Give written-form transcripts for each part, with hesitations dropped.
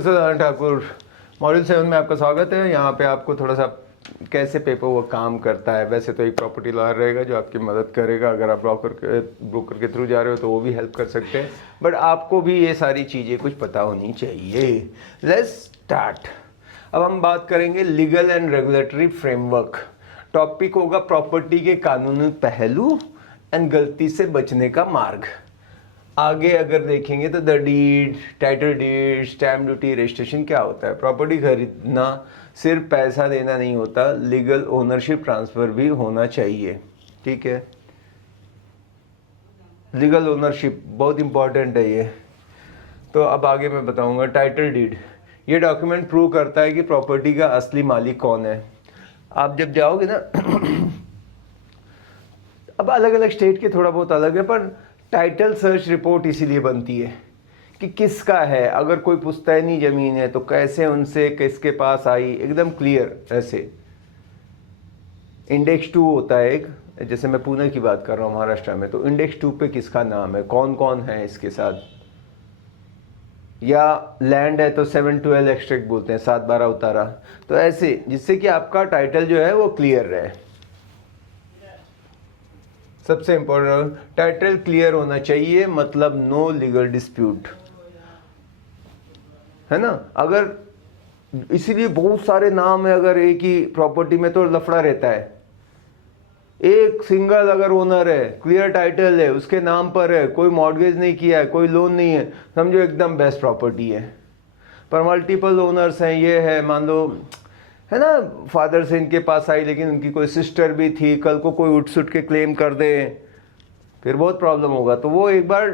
Sadanand Thakur, module 7 में आपका स्वागत है। यहाँ पे आपको थोड़ा सा कैसे पेपर वर्क काम करता है। वैसे तो एक प्रॉपर्टी लॉयर रहेगा जो आपकी मदद करेगा, अगर आप ब्रोकर के थ्रू जा रहे हो तो वो भी हेल्प कर सकते हैं, बट आपको भी ये सारी चीज़ें कुछ पता होनी चाहिए। Let's start. अब हम बात करेंगे legal and regulatory framework. Topic होगा प्रॉपर्टी के कानूनी पहलू एंड गलती से बचने का मार्ग। आगे अगर देखेंगे तो the deed, title deed, stamp duty, registration क्या होता है। प्रॉपर्टी खरीदना सिर्फ पैसा देना नहीं होता, लीगल ओनरशिप ट्रांसफर भी होना चाहिए। ठीक है, लीगल ओनरशिप बहुत इंपॉर्टेंट है ये। तो अब आगे मैं बताऊंगा टाइटल डीड। ये डॉक्यूमेंट प्रूव करता है कि प्रॉपर्टी का असली मालिक कौन है। आप जब जाओगे ना अब अलग अलग स्टेट के थोड़ा बहुत अलग है, पर टाइटल सर्च रिपोर्ट इसीलिए बनती है कि किसका है। अगर कोई पुश्तैनी जमीन है तो कैसे उनसे किसके पास आई, एकदम क्लियर। ऐसे इंडेक्स 2 होता है एक, जैसे मैं पुणे की बात कर रहा हूँ महाराष्ट्र में, तो इंडेक्स 2 पे किसका नाम है, कौन कौन है इसके साथ। या लैंड है तो 712 एक्सट्रैक्ट बोलते हैं, 712 उतारा। तो ऐसे जिससे कि आपका टाइटल जो है वो क्लियर रहे। सबसे इंपॉर्टेंट टाइटल क्लियर होना चाहिए, मतलब नो लीगल डिस्प्यूट, है ना। अगर इसीलिए बहुत सारे नाम है, अगर एक ही प्रॉपर्टी में तो लफड़ा रहता है। एक सिंगल अगर ओनर है, क्लियर टाइटल है, उसके नाम पर है, कोई मॉर्गेज नहीं किया है, कोई लोन नहीं है, समझो एकदम बेस्ट प्रॉपर्टी है। पर मल्टीपल ओनर्स हैं, ये है मान लो, है ना, फादर से इनके पास आई लेकिन उनकी कोई सिस्टर भी थी, कल को कोई उठ सुट के क्लेम कर दे फिर बहुत प्रॉब्लम होगा। तो वो एक बार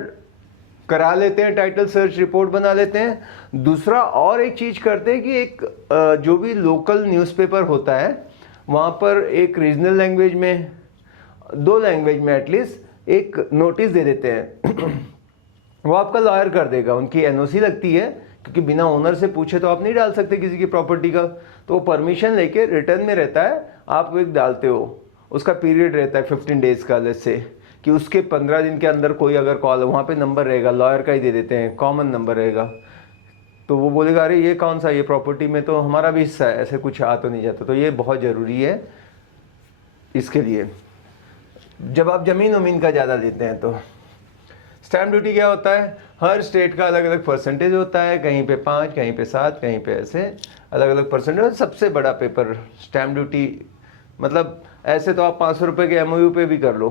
करा लेते हैं, टाइटल सर्च रिपोर्ट बना लेते हैं। दूसरा और एक चीज़ करते हैं कि एक जो भी लोकल न्यूज़पेपर होता है वहाँ पर एक रीजनल लैंग्वेज में, 2 लैंग्वेज में एटलीस्ट एक नोटिस दे देते हैं। वो आपका लॉयर कर देगा, उनकी एनओसी लगती है, क्योंकि बिना ओनर से पूछे तो आप नहीं डाल सकते किसी की प्रॉपर्टी का। तो वो परमिशन लेके रिटर्न में रहता है, आप एक डालते हो, उसका पीरियड रहता है 15 डेज का। जैसे कि उसके 15 दिन के अंदर कोई अगर कॉल, वहाँ पे नंबर रहेगा, लॉयर का ही दे देते हैं, कॉमन नंबर रहेगा। तो वो बोलेगा अरे ये कौन सा, ये प्रॉपर्टी में तो हमारा भी हिस्सा है, ऐसे कुछ आ तो नहीं जाता। तो ये बहुत ज़रूरी है इसके लिए, जब आप ज़मीन वमीन का ज़्यादा लेते हैं। तो स्टैम्प ड्यूटी क्या होता है, हर स्टेट का अलग अलग परसेंटेज होता है, कहीं पे 5, कहीं पे 7, कहीं पे ऐसे अलग अलग परसेंटेज। सबसे बड़ा पेपर स्टैम्प ड्यूटी, मतलब ऐसे तो आप 500 रुपये के एमओयू पे भी कर लो,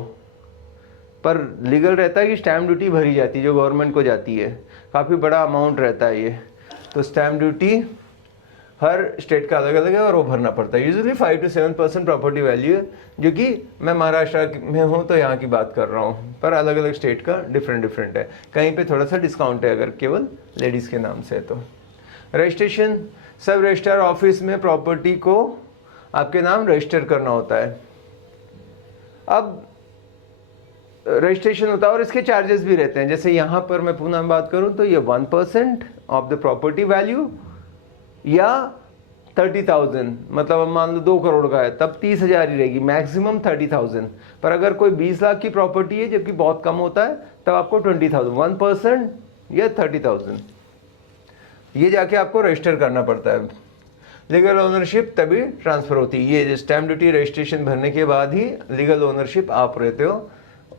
पर लीगल रहता है कि स्टैम्प ड्यूटी भरी जाती है जो गवर्नमेंट को जाती है, काफ़ी बड़ा अमाउंट रहता है ये। तो स्टैम्प ड्यूटी हर स्टेट का अलग अलग है और वो भरना पड़ता है। यूजुअली 5 to 7% प्रॉपर्टी वैल्यू है, जो कि मैं महाराष्ट्र में हूँ तो यहाँ की बात कर रहा हूँ, पर अलग अलग स्टेट का डिफरेंट है। कहीं पे थोड़ा सा डिस्काउंट है अगर केवल लेडीज़ के नाम से है तो। रजिस्ट्रेशन, सब रजिस्ट्रार ऑफिस में प्रॉपर्टी को आपके नाम रजिस्टर करना होता है। अब रजिस्ट्रेशन होता है और इसके चार्जेस भी रहते हैं। जैसे यहाँ पर मैं पुनः बात करूँ तो ये 1% ऑफ द प्रॉपर्टी वैल्यू या 30,000, मतलब अब मान लो 2 करोड़ का है तब 30,000 ही रहेगी, मैक्सिमम 30,000। पर अगर कोई 20 लाख की प्रॉपर्टी है जबकि बहुत कम होता है तब आपको 20,000, 1% या 30,000 ये जाके आपको रजिस्टर करना पड़ता है। लीगल ओनरशिप तभी ट्रांसफ़र होती है, ये स्टैम्प ड्यूटी रजिस्ट्रेशन भरने के बाद ही लीगल ओनरशिप आप रहते हो,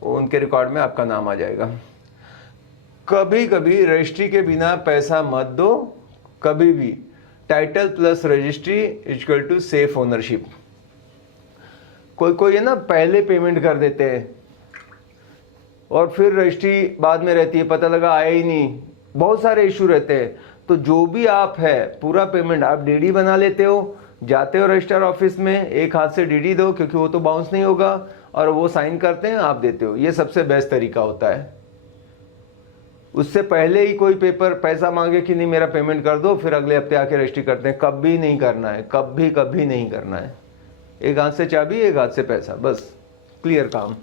उनके रिकॉर्ड में आपका नाम आ जाएगा। कभी कभी रजिस्ट्री के बिना पैसा मत दो, कभी भी। Title plus registry equal to safe ownership. कोई है ना, पहले पेमेंट कर देते हैं और फिर रजिस्ट्री बाद में रहती है, पता लगा आया ही नहीं, बहुत सारे इशू रहते हैं। तो जो भी आप है पूरा पेमेंट आप डीडी बना लेते हो, जाते हो रजिस्ट्रार ऑफिस में, एक हाथ से डीडी दो क्योंकि वो तो बाउंस नहीं होगा, और वो साइन करते हैं, आप देते हो। ये सबसे बेस्ट तरीका होता है। उससे पहले ही कोई पेपर पैसा मांगे कि नहीं मेरा पेमेंट कर दो, फिर अगले हफ्ते आके रजिस्ट्री करते हैं, कभी नहीं करना है, कभी नहीं करना है। एक हाथ से चाबी, एक हाथ से पैसा, बस क्लियर काम।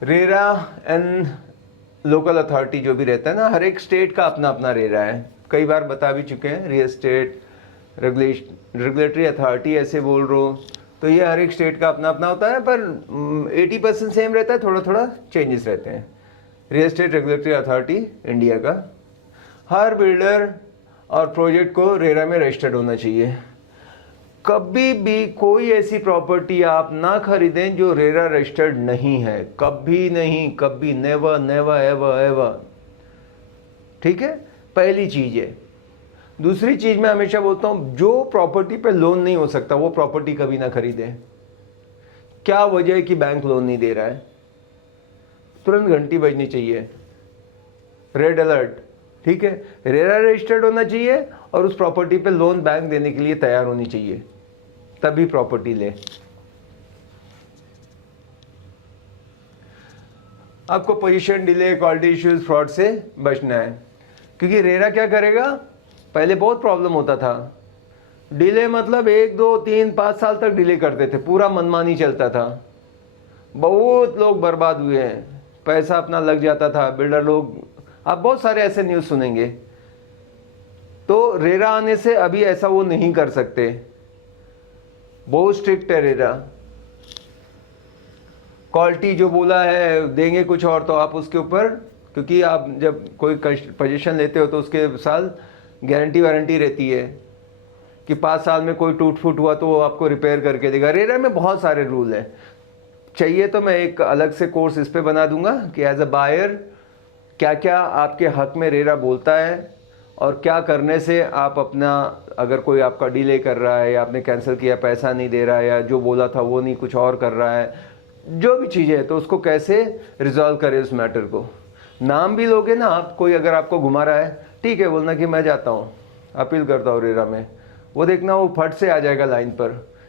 रेरा एंड लोकल अथॉरिटी जो भी रहता है ना, हर एक स्टेट का अपना अपना रेरा है, कई बार बता भी चुके हैं। रियल स्टेट रेगुलेटरी अथॉरिटी ऐसे बोल रहे हो, तो ये हर एक स्टेट का अपना अपना होता है, पर 80% सेम रहता है, थोड़ा थोड़ा चेंजेस रहते हैं। Real estate regulatory authority India का। हर बिल्डर और प्रोजेक्ट को रेरा में रजिस्टर्ड होना चाहिए। कभी भी कोई ऐसी प्रॉपर्टी आप ना खरीदें जो रेरा रजिस्टर्ड नहीं है, कभी नहीं, कभी, नेवर नेवर एवर एवर। ठीक है, पहली चीज है। दूसरी चीज मैं हमेशा बोलता हूं, जो प्रॉपर्टी पे लोन नहीं हो सकता वो प्रॉपर्टी कभी ना खरीदें। क्या वजह है कि बैंक लोन नहीं दे रहा है? तुरंत घंटी बजनी चाहिए, रेड अलर्ट। ठीक है, रेरा रजिस्टर्ड होना चाहिए और उस प्रॉपर्टी पे लोन बैंक देने के लिए तैयार होनी चाहिए, तभी प्रॉपर्टी ले। आपको position delay, quality issues, fraud से बचना है, क्योंकि रेरा क्या करेगा, पहले बहुत प्रॉब्लम होता था। डिले मतलब 1 2 3 5 साल तक डिले करते थे, पूरा मनमानी चलता था, बहुत लोग बर्बाद हुए हैं, पैसा अपना लग जाता था, बिल्डर लोग, आप बहुत सारे ऐसे न्यूज़ सुनेंगे। तो रेरा आने से अभी ऐसा वो नहीं कर सकते, बहुत स्ट्रिक्ट है रेरा। क्वालिटी जो बोला है देंगे कुछ और, तो आप उसके ऊपर, क्योंकि आप जब कोई पोजीशन लेते हो तो उसके साल गारंटी वारंटी रहती है कि 5 साल में कोई टूट फूट हुआ तो वो आपको रिपेयर करके देगा। रेरा में बहुत सारे रूल हैं, चाहिए तो मैं एक अलग से कोर्स इस पे बना दूंगा कि एज अ बायर क्या क्या आपके हक में रेरा बोलता है और क्या करने से आप अपना, अगर कोई आपका डिले कर रहा है या आपने कैंसिल किया, पैसा नहीं दे रहा है या जो बोला था वो नहीं कुछ और कर रहा है, जो भी चीज़ें है, तो उसको कैसे रिजॉल्व करें उस मैटर को। नाम भी लोगे ना आप, कोई अगर आपको घुमा रहा है, ठीक है, बोलना कि मैं जाता हूँ अपील करता हूँ रेरा में, वो देखना वो फट से आ जाएगा लाइन पर,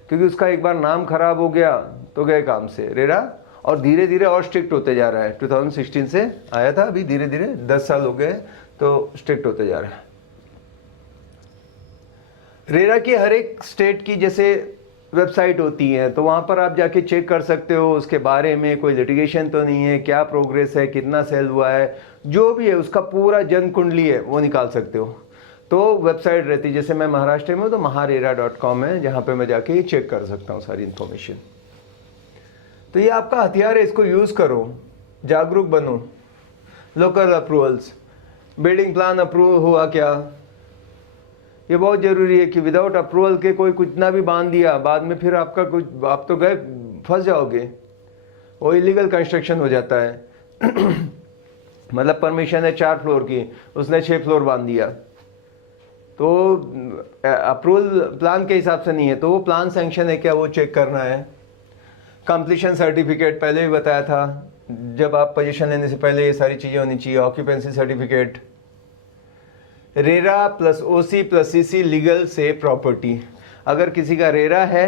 क्योंकि उसका एक बार नाम खराब हो गया तो गए काम से रेरा। और धीरे धीरे और स्ट्रिक्ट होते जा रहा है, 2016 से आया था, अभी धीरे धीरे 10 साल हो गए तो स्ट्रिक्ट होते जा रहा है। रेरा की हर एक स्टेट की जैसे वेबसाइट होती है, तो वहाँ पर आप जाके चेक कर सकते हो उसके बारे में, कोई लिटिगेशन तो नहीं है, क्या प्रोग्रेस है, कितना सेल हुआ है, जो भी है उसका पूरा जन कुंडली है वो निकाल सकते हो। तो वेबसाइट रहती है, जैसे मैं महाराष्ट्र में हूँ तो maharera.com है, जहाँ पे मैं जाके चेक कर सकता हूँ सारी इन्फॉर्मेशन। तो ये आपका हथियार है, इसको यूज़ करो, जागरूक बनो। Local approvals, building plan approve हुआ क्या, ये बहुत ज़रूरी है कि विदाउट अप्रूवल के कोई कुछ ना भी बांध दिया, बाद में फिर आपका कुछ, आप तो गए, फंस जाओगे, वो इलीगल कंस्ट्रक्शन हो जाता है। मतलब परमिशन है 4 फ्लोर की, उसने 6 फ्लोर बांध दिया, तो अप्रूवल प्लान के हिसाब से नहीं है, तो वो प्लान सैंक्शन है क्या वो चेक करना है। कंप्लीशन सर्टिफिकेट पहले भी बताया था, जब आप पोजीशन लेने से पहले ये सारी चीज़ें होनी चाहिए। Occupancy certificate, RERA plus OC plus CC legal से प्रॉपर्टी। अगर किसी का रेरा है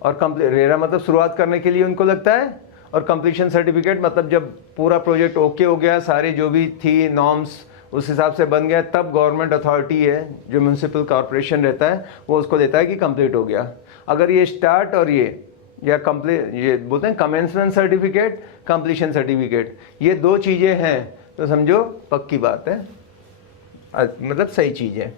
और रेरा मतलब शुरुआत करने के लिए उनको लगता है, और कंप्लीशन सर्टिफिकेट मतलब जब पूरा प्रोजेक्ट ओके हो गया, सारे जो भी थी नॉर्म्स उस हिसाब से बन गया, तब गवर्नमेंट अथॉरिटी है जो म्यूनसिपल कॉर्पोरेशन रहता है वो उसको देता है कि कंप्लीट हो गया। अगर ये स्टार्ट और ये या कंप्लीट, ये बोलते हैं कमेंसमेंट सर्टिफिकेट, कंप्लीशन सर्टिफिकेट, ये 2 चीज़ें हैं तो समझो पक्की बात है, मतलब सही चीज़ है।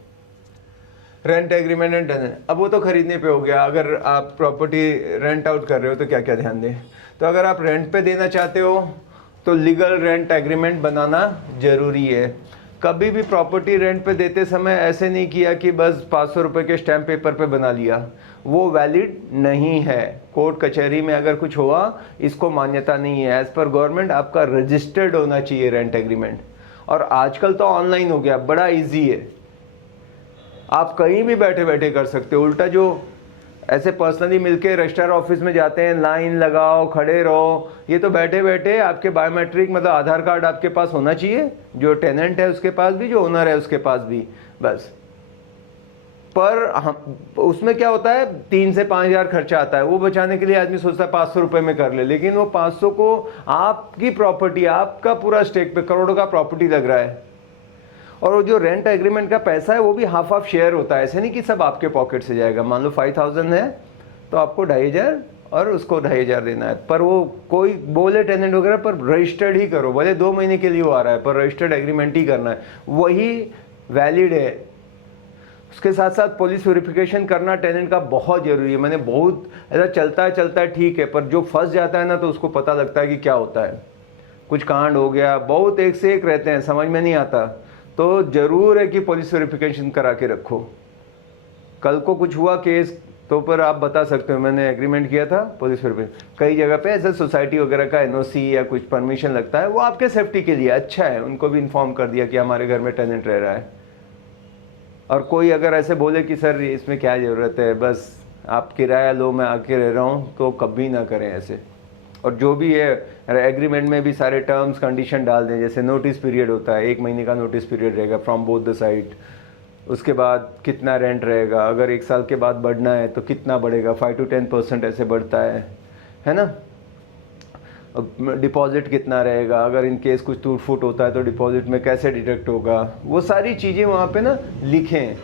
रेंट एग्रीमेंट एंड टेनेंट, अब वो तो खरीदने पे हो गया। अगर आप प्रॉपर्टी रेंट आउट कर रहे हो तो क्या क्या ध्यान दें, तो अगर आप रेंट पे देना चाहते हो तो लीगल रेंट एग्रीमेंट बनाना ज़रूरी है। कभी भी प्रॉपर्टी रेंट पे देते समय ऐसे नहीं किया कि बस 500 रुपये के स्टैम्प पेपर पे बना लिया, वो वैलिड नहीं है। कोर्ट कचहरी में अगर कुछ हुआ, इसको मान्यता नहीं है। एज पर गवर्नमेंट आपका रजिस्टर्ड होना चाहिए रेंट एग्रीमेंट। और आजकल तो ऑनलाइन हो गया, बड़ा इजी है, आप कहीं भी बैठे बैठे कर सकते हो। उल्टा जो ऐसे पर्सनली मिलके रजिस्ट्रार ऑफिस में जाते हैं, लाइन लगाओ, खड़े रहो, ये तो बैठे बैठे आपके बायोमेट्रिक मतलब आधार कार्ड आपके पास होना चाहिए, जो टेनेंट है उसके पास भी, जो ओनर है उसके पास भी, बस। पर हम उसमें क्या होता है, 3 से 5 हज़ार खर्चा आता है, वो बचाने के लिए आदमी सोचता है 500 रुपये में कर ले, लेकिन वो 500 को आपकी प्रॉपर्टी, आपका पूरा स्टेक पे करोड़ों का प्रॉपर्टी लग रहा है। और वो जो रेंट एग्रीमेंट का पैसा है वो भी हाफ ऑफ शेयर होता है, ऐसे नहीं कि सब आपके पॉकेट से जाएगा। मान लो 5000 है तो आपको 2500 और उसको 2500 देना है। पर वो कोई बोले टेनेंट वगैरह, पर रजिस्टर्ड ही करो, भले 2 महीने के लिए वो आ रहा है, पर रजिस्टर्ड एग्रीमेंट ही करना है, वही वैलिड है। उसके साथ साथ पुलिस वेरिफिकेशन करना टेनेंट का बहुत ज़रूरी है। मैंने बहुत ऐसा चलता है ठीक है, पर जो फंस जाता है ना तो उसको पता लगता है कि क्या होता है। कुछ कांड हो गया, बहुत एक से एक रहते हैं, समझ में नहीं आता, तो ज़रूर है कि पुलिस वेरिफिकेशन करा के रखो। कल को कुछ हुआ केस तो पर आप बता सकते हो मैंने एग्रीमेंट किया था पुलिस वेरिफिकेशन। कई जगह पे ऐसे सोसाइटी वगैरह का एनओसी या कुछ परमिशन लगता है, वो आपके सेफ्टी के लिए अच्छा है, उनको भी इन्फॉर्म कर दिया कि हमारे घर में टेनेंट रह रहा है। और कोई अगर ऐसे बोले कि सर इसमें क्या ज़रूरत है, बस आप किराया लो मैं आके रह रहा हूँ, तो कभी ना करें ऐसे। और जो भी है एग्रीमेंट में भी सारे टर्म्स कंडीशन डाल दें, जैसे नोटिस पीरियड होता है, 1 महीने का नोटिस पीरियड रहेगा फ्रॉम बोथ द साइड। उसके बाद कितना रेंट रहेगा, अगर 1 साल के बाद बढ़ना है तो कितना बढ़ेगा, 5 to 10% ऐसे बढ़ता है ना। डिपॉजिट कितना रहेगा, अगर इन केस कुछ टूट फूट होता है तो डिपॉजिट में कैसे डिडक्ट होगा, वो सारी चीज़ें वहाँ पे ना लिखें,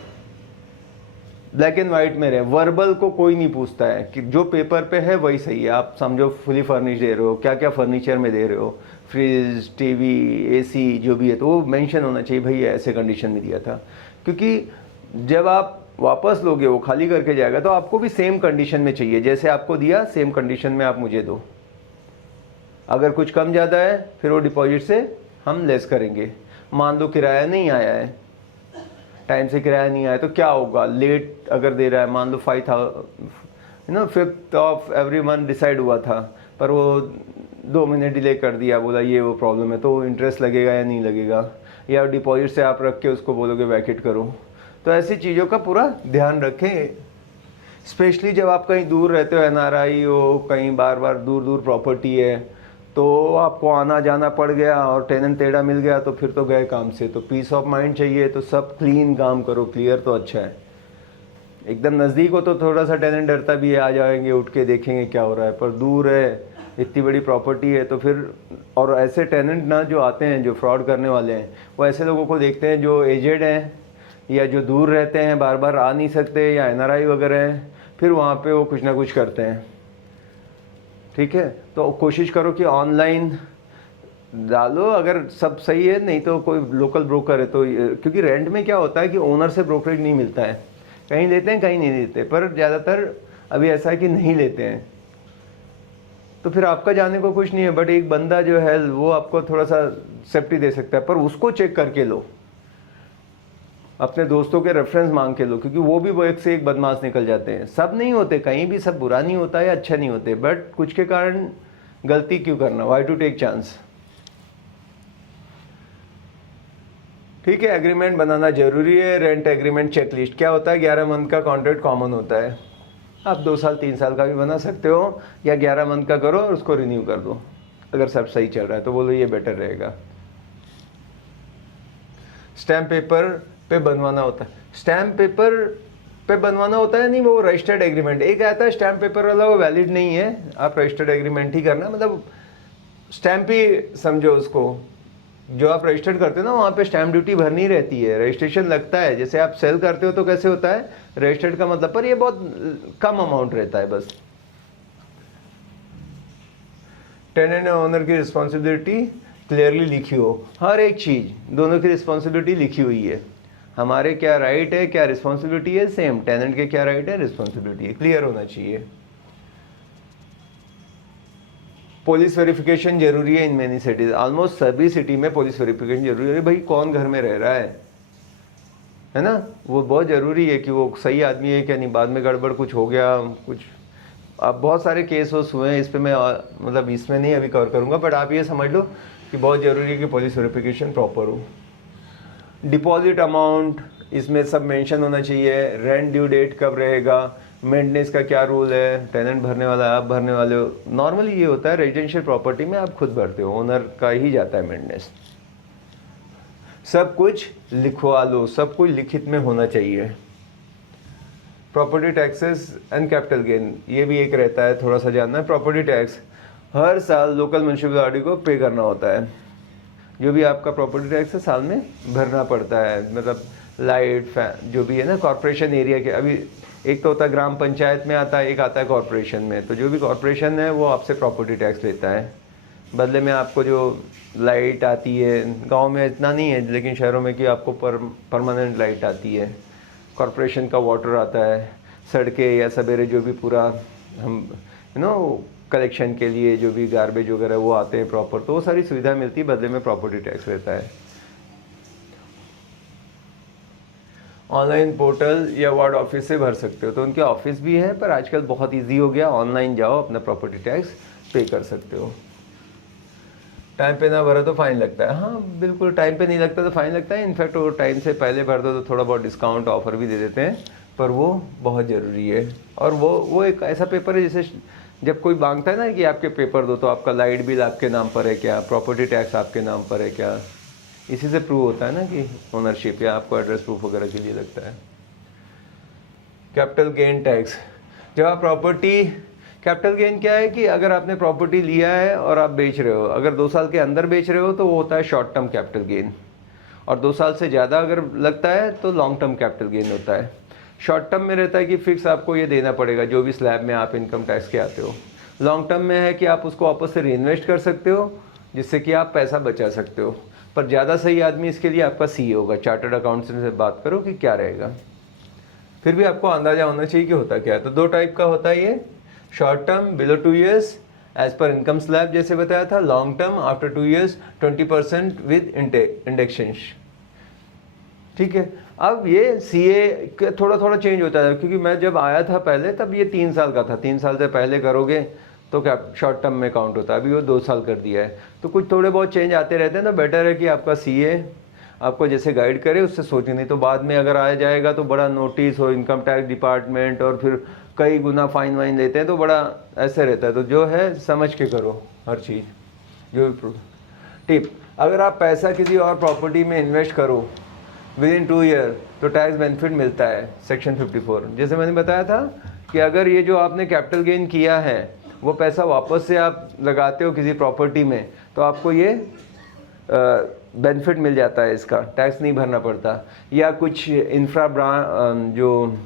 ब्लैक एंड वाइट में रहे। वर्बल को कोई नहीं पूछता है कि जो पेपर पे है वही सही है। आप समझो फुली फर्निश दे रहे हो, क्या क्या फर्नीचर में दे रहे हो, फ्रिज, टीवी, एसी जो भी है, तो वो मेंशन होना चाहिए भाई ऐसे कंडीशन में दिया था। क्योंकि जब आप वापस लोगे, वो खाली करके जाएगा, तो आपको भी सेम कंडीशन में चाहिए, जैसे आपको दिया सेम कंडीशन में आप मुझे दो। अगर कुछ कम ज़्यादा है फिर वो डिपॉजिट से हम लेस करेंगे। मान लो किराया नहीं आया है, टाइम से किराया नहीं आया, तो क्या होगा, लेट अगर दे रहा है, मान लो 5th of every month decide हुआ था, पर वो 2 महीने डिले कर दिया, बोला ये वो प्रॉब्लम है, तो इंटरेस्ट लगेगा या नहीं लगेगा, या डिपॉजिट से आप रख के उसको बोलोगे वैकेट करो। तो ऐसी चीज़ों का पूरा ध्यान रखें, स्पेशली जब आप कहीं दूर रहते हो, NRI हो, कहीं बार बार दूर दूर प्रॉपर्टी है, तो आपको आना जाना पड़ गया और टेनेंट टेढ़ा मिल गया तो फिर तो गए काम से। तो पीस ऑफ माइंड चाहिए तो सब क्लीन काम करो, क्लियर तो अच्छा है। एकदम नज़दीक हो तो थोड़ा सा टेनेंट डरता भी है, आ जाएंगे उठ के देखेंगे क्या हो रहा है, पर दूर है, इतनी बड़ी प्रॉपर्टी है, तो फिर और ऐसे टेनेंट ना जो आते हैं, जो फ्रॉड करने वाले हैं, वो ऐसे लोगों को देखते हैं जो एजेड हैं या जो दूर रहते हैं, बार बार आ नहीं सकते, या NRI वगैरह हैं, फिर वहाँ पे वो कुछ ना कुछ करते हैं। ठीक है, तो कोशिश करो कि ऑनलाइन डालो, अगर सब सही है, नहीं तो कोई लोकल ब्रोकर है तो, क्योंकि रेंट में क्या होता है कि ओनर से ब्रोकरेज नहीं मिलता है, कहीं लेते हैं कहीं नहीं लेते, पर ज़्यादातर अभी ऐसा है कि नहीं लेते हैं, तो फिर आपका जाने को कुछ नहीं है, बट एक बंदा जो है वो आपको थोड़ा सा सेफ्टी दे सकता है, पर उसको चेक करके लो, अपने दोस्तों के रेफरेंस मांग के लो, क्योंकि वो एक से एक बदमाश निकल जाते हैं। सब नहीं होते, कहीं भी सब बुरा नहीं होता या अच्छा नहीं होते, बट कुछ के कारण गलती क्यों करना, वाई टू टेक चांस। ठीक है, एग्रीमेंट बनाना जरूरी है। रेंट एग्रीमेंट चेकलिस्ट क्या होता है, 11 मंथ का कॉन्ट्रैक्ट कॉमन होता है, आप 2 साल 3 साल का भी बना सकते हो, या 11 मंथ का करो और उसको रिन्यू कर दो। अगर सब सही चल रहा है तो बोलो ये बेटर रहेगा। स्टैम्प पेपर पे बनवाना होता है, स्टैम्प पेपर पे बनवाना होता है, नहीं वो रजिस्टर्ड एग्रीमेंट। एक आता है स्टैम्प पेपर वाला, वो वैलिड नहीं है, आप रजिस्टर्ड एग्रीमेंट ही करना, मतलब स्टैम्प ही समझो उसको। जो आप रजिस्टर्ड करते हो ना, वहाँ पे स्टैम्प ड्यूटी भरनी रहती है, रजिस्ट्रेशन लगता है। जैसे आप सेल करते हो तो कैसे होता है रजिस्टर्ड का मतलब, पर ये बहुत कम अमाउंट रहता है बस। टेनेंट और ओनर की रिस्पॉन्सिबिलिटी क्लियरली लिखी हो, हर एक चीज़, दोनों की रिस्पॉन्सिबिलिटी लिखी हुई है, हमारे क्या राइट है क्या रिस्पॉन्सिबिलिटी है, सेम टेनेंट के क्या राइट है रिस्पॉन्सिबिलिटी है, क्लियर होना चाहिए। पुलिस वेरिफिकेशन जरूरी है इन मेनी सिटीज, ऑलमोस्ट सभी सिटी में पुलिस वेरिफिकेशन जरूरी है। भाई कौन घर में रह रहा है ना, वो बहुत ज़रूरी है कि वो सही आदमी है क्या नहीं, बाद में गड़बड़ कुछ हो गया कुछ। अब बहुत सारे केस हुए हैं, इस पर मैं मतलब इसमें नहीं अभी कवर करूँगा, बट आप ये समझ लो कि बहुत ज़रूरी है कि पुलिस वेरिफिकेशन प्रॉपर हो। डिपॉजिट अमाउंट इसमें सब मेंशन होना चाहिए, रेंट ड्यू डेट कब रहेगा, मेंटेनेंस का क्या रूल है, टेनेंट भरने वाला है आप भरने वाले हो। नॉर्मली ये होता है रेजिडेंशियल प्रॉपर्टी में आप खुद भरते हो, ओनर का ही जाता है मेंटेनेंस। सब कुछ लिखवा लो, सब कुछ लिखित में होना चाहिए। Property taxes and capital gain, ये भी एक रहता है, थोड़ा सा जानना है। प्रॉपर्टी टैक्स हर साल लोकल म्युनिसिपैलिटी को पे करना होता है, जो भी आपका प्रॉपर्टी टैक्स है साल में भरना पड़ता है, मतलब लाइट जो भी है ना कॉर्पोरेशन एरिया के। अभी एक तो होता है ग्राम पंचायत में आता है, एक आता है कॉर्पोरेशन में, तो जो भी कॉर्पोरेशन है वो आपसे प्रॉपर्टी टैक्स लेता है, बदले में आपको जो लाइट आती है, गांव में इतना नहीं है लेकिन शहरों में कि आपको परमानेंट लाइट आती है, कॉर्पोरेशन का वाटर आता है, सड़कें या सवेरे जो भी पूरा हम कलेक्शन के लिए जो भी गार्बेज वगैरह वो आते हैं प्रॉपर, तो वो सारी सुविधा मिलती है, बदले में प्रॉपर्टी टैक्स रहता है। ऑनलाइन पोर्टल या वार्ड ऑफिस से भर सकते हो, तो उनके ऑफिस भी है, पर आजकल बहुत इजी हो गया, ऑनलाइन जाओ अपना प्रॉपर्टी टैक्स पे कर सकते हो। टाइम पे ना भरा तो फाइन लगता है, हाँ बिल्कुल, टाइम पे नहीं लगता तो फाइन लगता है। इनफैक्ट वो टाइम से पहले भर दो तो थोड़ा बहुत डिस्काउंट ऑफर भी दे देते हैं, पर वो बहुत ज़रूरी है। और वो एक ऐसा पेपर है जैसे जब कोई मांगता है ना कि आपके पेपर दो, तो आपका लाइट बिल आपके नाम पर है क्या, प्रॉपर्टी टैक्स आपके नाम पर है क्या, इसी से प्रूव होता है ना कि ओनरशिप, या आपको एड्रेस प्रूफ वगैरह के लिए लगता है। कैपिटल गेन टैक्स, जब आप प्रॉपर्टी, कैपिटल गेन क्या है कि अगर आपने प्रॉपर्टी लिया है और आप बेच रहे हो, अगर 2 साल के अंदर बेच रहे हो तो वो होता है शॉर्ट टर्म कैपिटल गेन, और 2 साल से ज़्यादा अगर लगता है तो लॉन्ग टर्म कैपिटल गेन होता है। शॉर्ट टर्म में रहता है कि फिक्स आपको ये देना पड़ेगा जो भी स्लैब में आप इनकम टैक्स के आते हो। लॉन्ग टर्म में है कि आप उसको वापस से रीइन्वेस्ट कर सकते हो, जिससे कि आप पैसा बचा सकते हो। पर ज़्यादा सही आदमी इसके लिए आपका सी होगा, चार्टर्ड अकाउंटेंट से बात करो कि क्या रहेगा, फिर भी आपको अंदाज़ा होना चाहिए कि होता क्या है। तो 2 टाइप का होता है ये, short term below 2 years as per income slab जैसे बताया था, long term after 2 years 20% with indexation. ठीक है, अब ये सीए थोड़ा थोड़ा चेंज होता है, क्योंकि मैं जब आया था पहले तब ये 3 साल का था, 3 साल से पहले करोगे तो क्या शॉर्ट टर्म में काउंट होता है, अभी वो 2 साल कर दिया है। तो कुछ थोड़े बहुत चेंज आते रहते हैं, तो बेटर है कि आपका सीए आपको जैसे गाइड करे उससे सोचें, नहीं तो बाद में अगर आ जाएगा तो बड़ा नोटिस हो इनकम टैक्स डिपार्टमेंट, और फिर कई गुना फाइन वाइन लेते हैं, तो बड़ा ऐसे रहता है। तो जो है समझ के करो हर चीज़। जो टिप, अगर आप पैसा किसी और प्रॉपर्टी में इन्वेस्ट करो विद इन 2 year तो टैक्स बेनिफिट मिलता है सेक्शन 54। जैसे मैंने बताया था कि अगर ये जो आपने कैपिटल गेन किया है वो पैसा वापस से आप लगाते हो किसी प्रॉपर्टी में, तो आपको ये बेनिफिट मिल जाता है, इसका टैक्स नहीं भरना पड़ता। या कुछ इंफ्रा जो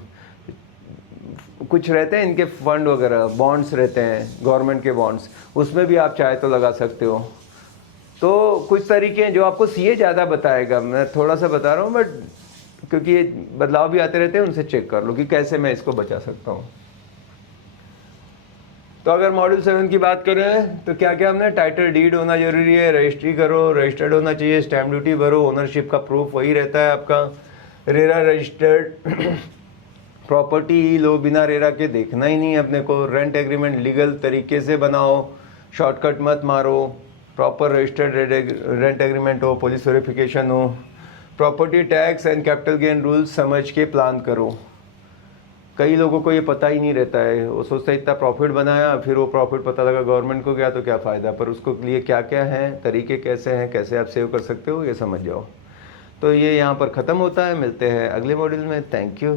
कुछ रहते हैं इनके फंड वगैरह, बॉन्ड्स रहते हैं गवर्नमेंट के बॉन्ड्स, उसमें भी आप चाहे तो लगा सकते हो। तो कुछ तरीके हैं जो आपको सीए ज़्यादा बताएगा, मैं थोड़ा सा बता रहा हूँ, बट क्योंकि ये बदलाव भी आते रहते हैं, उनसे चेक कर लो कि कैसे मैं इसको बचा सकता हूँ। तो अगर मॉड्यूल 7 की बात करें तो क्या क्या हमने, टाइटल डीड होना जरूरी है, रजिस्ट्री करो, रजिस्टर्ड होना चाहिए, स्टैम्प ड्यूटी भरो, ओनरशिप का प्रूफ वही रहता है आपका, रेरा रजिस्टर्ड प्रॉपर्टी लो, बिना रेरा के देखना ही नहीं अपने को, रेंट एग्रीमेंट लीगल तरीके से बनाओ, शॉर्टकट मत मारो, प्रॉपर रजिस्टर्ड रेंट एग्रीमेंट हो, पुलिस वेरिफिकेशन हो, property tax and capital gain rules समझ के प्लान करो। कई लोगों को ये पता ही नहीं रहता है, वो सोचता है इतना प्रॉफिट बनाया, फिर वो प्रॉफिट पता लगा गवर्नमेंट को गया तो क्या फ़ायदा, पर उसको लिए क्या क्या है, तरीके कैसे हैं, कैसे आप सेव कर सकते हो, ये समझ जाओ। तो ये यहाँ पर ख़त्म होता है, मिलते हैं अगले मॉड्यूल में। Thank you.